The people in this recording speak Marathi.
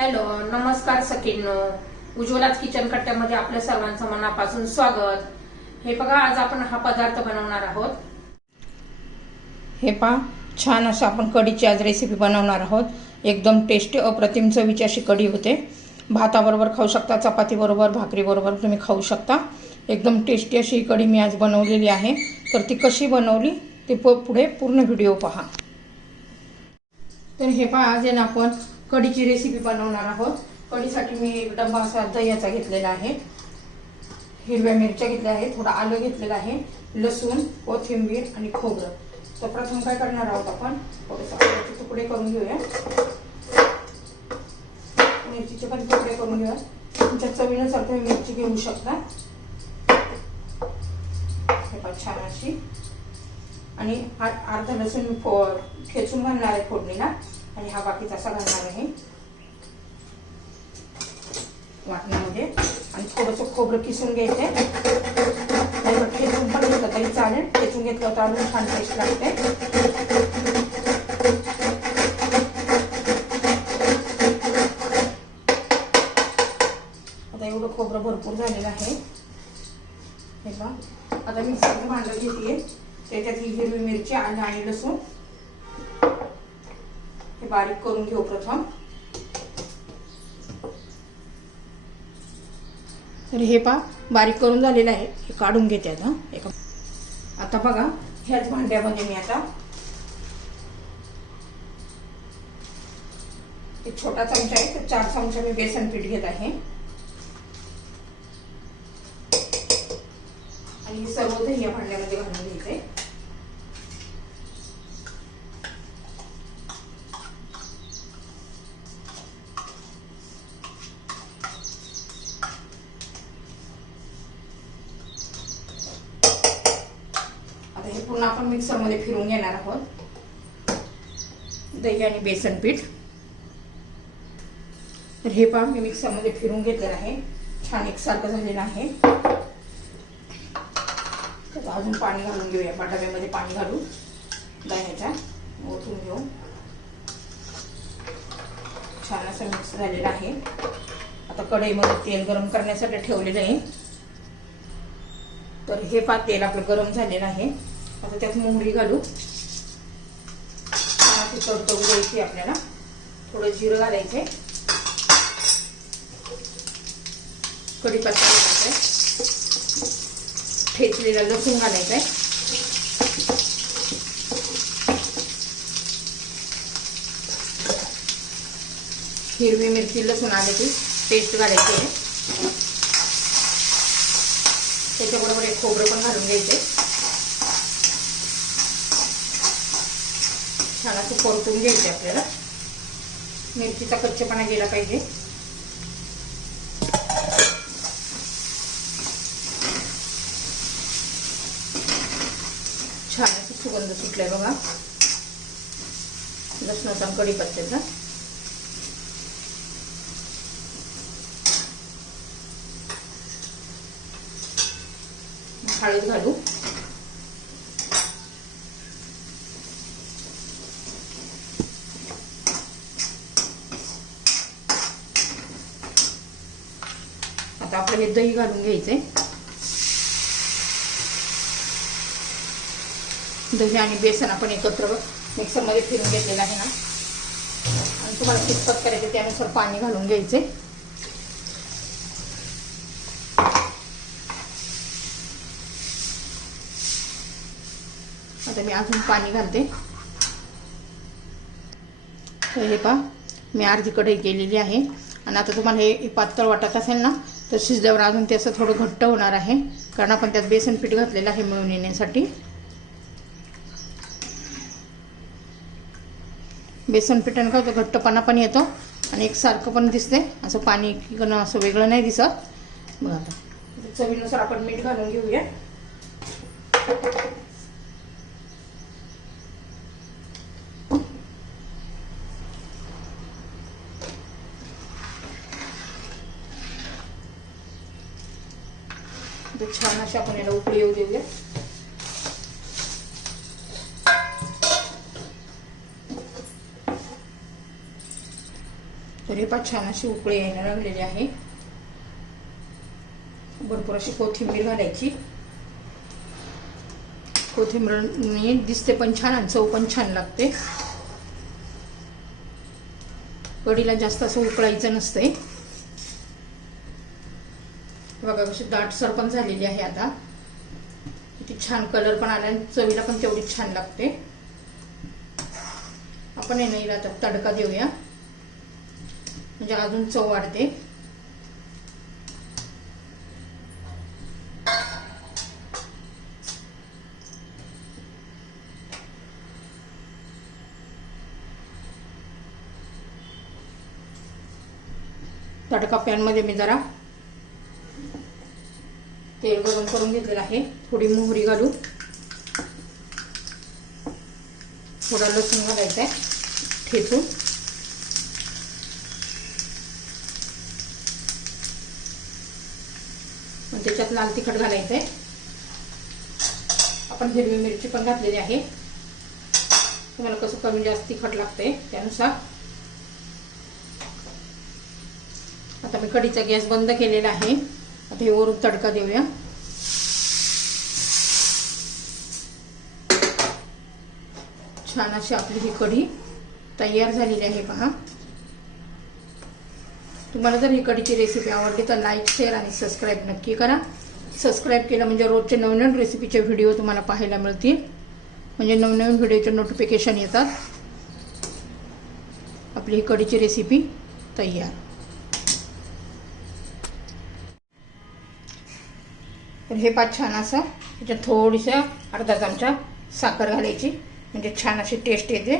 हॅलो, नमस्कार सखींनो. उज्ज्वलाच किचन कट्ट्यामध्ये आपल्या सर्वांचं मनापासून स्वागत. हे बघा, आज आपण हा पदार्थ बनवणार आहोत. हे पहा, छान असं आपण कढीची आज रेसिपी बनवणार आहोत. एकदम टेस्टी अप्रतिम चवीची अशी कढी होते. भाताबरोबर खाऊ शकता, चपातीबरोबर, भाकरीबरोबर तुम्ही खाऊ शकता. एकदम टेस्टी अशी कढी मी आज बनवलेली आहे. तर ती कशी बनवली ते पुढे पूर्ण व्हिडिओ पहा. तर हे पहा, आज आहे ना आपण कढीची रेसिपी बनवणार आहोत. कढीसाठी मी एक डब्बा असा दह्याचा घेतलेला आहे, हिरव्या मिरच्या घेतल्या आहेत, थोडा आलं घेतलेलं आहे, लसूण, कोथिंबीर आणि खोबरं. तर प्रथम काय करणार आहोत, आपण थोडेसे आल्याचे तुकडे करून घेऊया. मिरचीचे पण तुकडे करून घेऊया. तुमच्या चवीनुसार तुम्ही मिरची घेऊ शकता. हे पहा, छान अशी. आणि अर्धा लसूण ठेचून घालणार आहे फोडणीला, आणि हा बाकीचा असा घालणार आहे वाटणामध्ये. आणि थोडंसं खोबरं किसून घ्यायचे. ठेचून पण घेतलं तरी चालेल, ठेचून घेतलं तर अजून छान टेस्ट लागते. आता एवढं खोबरं भरपूर झालेलं आहे. हे पहा, आता मिक्सरचं भांडं घेतलीये, त्याच्यात ही हिरवी मिरची आणि लसूण हे बारीक करून घेऊ प्रथम. तर हे पहा, बारीक करून झालेलं आहे. हे काढून घेते आता एका. आता बघा, ह्याच भांड्यामध्ये मी आता एक छोटा चमचा आहे, तर 4 चमचे मी बेसन पीठ घेत आहे. आणि हे सर्व दही या भांड्यामध्ये घालून घ्यायचंय. आता हे पुन्हा आपण मिक्सर मध्ये फिरवून घेणार आहोत, दही आणि बेसन पीठ. तर हे पहा, मी मिक्सर मध्ये फिरवून घेतलेलं आहे. छान एकसारखं झालेलं आहे. अजून पाणी घालून घेऊया. डब्यामध्ये पाणी घालून दह्याच्या ओतून घेऊ. छान असं मिक्स झालेलं आहे. आता कढईमध्ये तेल गरम करण्यासाठी ठेवलेलं आहे. तर हे पहा, तेल आपलं गरम झालेलं आहे. आता त्यात मोहरी घालू. अशी तडतडू द्यायची आपल्याला. थोडं जिरं घालायचे, कढीपत्ता घालायचा, ठेचलेला लसूण घालायचा आहे, हिरवी मिरची, लसूण आल्याची पेस्ट घालायची आहे. त्याच्याबरोबर एक खोबरं पण घालून घ्यायचे. छान असं परतून घ्यायचे आपल्याला. मिरचीचा कच्चेपणा गेला पाहिजे. छान असं सुगंध सुटलाय बघा लसणाचा, कढीपत्त्याचा. हळद घालू. आता आपल्याला हे दही घालून घ्यायचंय. दही आणि बेसन आपण एकत्र मिक्सर मध्ये फिरून घेतलेलं आहे ना. आणि तुम्हाला कितपत करायचं त्यानुसार पाणी घालून घ्यायचे. आता मी अजून पाणी घालते. तर हे पहा, मी अर्धी कढई केलेली आहे. आणि आता तुम्हाला हे पातळ वाटत असेल ना, तर शिजल्यावर अजून ते असं थोडं घट्ट होणार आहे, कारण आपण त्यात बेसन पीठ घातलेलं आहे मिळून येण्यासाठी. बेसन पिठाने काय होतं, घट्टपणा पण येतो आणि एकसारखं पण दिसते. असं पाणी असं वेगळं नाही दिसत. बघा, आता चवीनुसार आपण मीठ घालून घेऊया. छान अशी आपण याला उकळी येऊ देऊया. तर हे पहा छान अशी उकळी यायला लागलेली आहे. भरपूर अशी कोथिंबीर घालायची. कोथिंबीर दिसते पण छान आणि चव पण छान लागते. कढीला जास्त असं उकळायचं नसते. बघा कशी दाटसर पण झालेली आहे. आता किती छान कलर पण आला आणि चवीला पण तेवढीच छान लागते. आपण हे नाही आता तडका देऊया म्हणजे अजून चव वाढते. तडका पॅन मध्ये मी जरा तेल गरम करून घेतलेलं आहे. थोडी मोहरी घालू, थोडा लसूण घालायचा आहे ठेचून. मग त्याच्यात लाल तिखट घालायचं आहे. आपण हिरवी मिरची पण घातलेली आहे. तुम्हाला कसं कमी जास्त तिखट लागतंय त्यानुसार. आता मी कढीचा गॅस बंद केलेला आहे. आता हे वरून तडका देऊया. छान अशी आपली ही कढी तयार झालेली आहे पहा. तुम्हाला जर ही कढीची रेसिपी आवडली तर लाईक, शेअर आणि सबस्क्राईब नक्की करा. सबस्क्राईब केलं म्हणजे रोजचे नवनवीन रेसिपीचे व्हिडिओ तुम्हाला पाहायला मिळतील. म्हणजे नवनवीन व्हिडिओचे नोटिफिकेशन येतात. आपली ही कढीची रेसिपी तयार. तर हे पहा छान असं त्याच्यात थोडीशा अर्धा चमचा साखर घालायची म्हणजे छान अशी टेस्ट येते.